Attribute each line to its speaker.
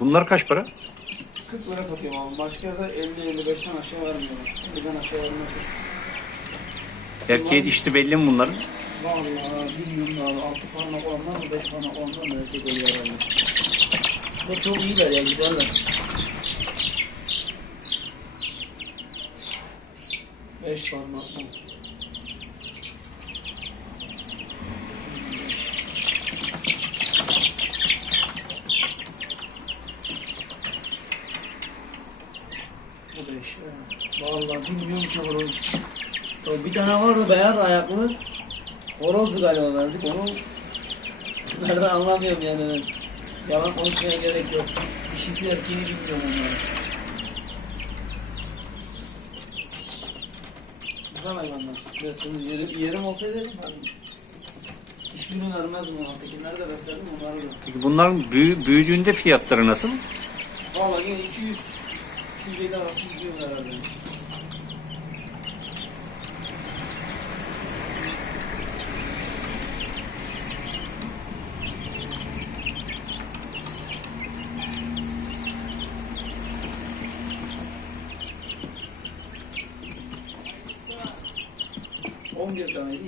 Speaker 1: Bunlar kaç para?
Speaker 2: 40 lira satıyorum abi. Başka yerde 50-55'ten aşağı vermiyorum. 50'den aşağı vermiyorum.
Speaker 1: Erkeği dişti belli mi bunların?
Speaker 2: Vallahi bilmiyorum abi. 6 parmak olanlar mı 5 parmak olanlar mı erkek oluyor herhalde. Bu çok iyiler ya güzeller. 5 parmak mı? 5. Vallahi bilmiyorum ki horoz. O Bir tane vardı beyaz ayaklı. Horozdu galiba verdik onu. Nereden anlamıyorum yani. ben. Yalan konuşmaya gerek yok. Dişisi erkeğini bilmiyorum onları. Güzel hayvanlar. Beslenir. Yerim, yerim olsaydı hani hiçbirini vermezdim ona. Tekinleri de beslerdim onları da.
Speaker 1: Peki bunların büyü, büyüdüğünde fiyatları nasıl?
Speaker 2: Vallahi yine 200 250 arası gidiyor herhalde. On bir taneydi.